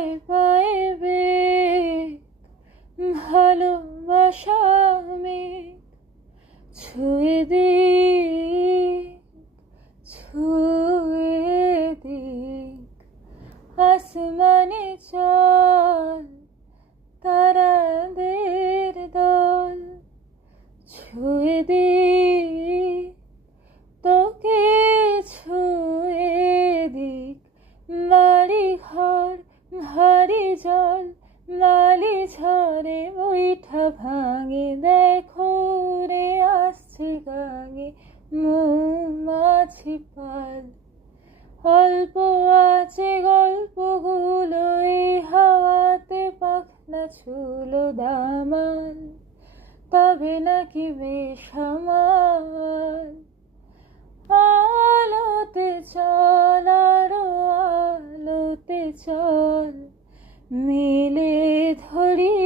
পায়ে পায়ে বেগ, ভালোবাসা মেঘ ছুঁয়ে দিক, ছুঁয়ে দিক আসমানে চল তারাদের দল, ছুঁয়ে দিক তোকে, ছুঁয়ে দিক বাড়ি ঘর ভারী জল, মালি ঝরে বৈঠা ভাঙে, দেখো রে আসছে গাঙে মৌমাছি পাল। অল্প আছে গল্পগুলো, এই হাওয়াতে পাখনা ছুলো দামাল, তবে নাকি বেসামাল। আলোতে চল আরো আলোতে চল, মেলে ধরি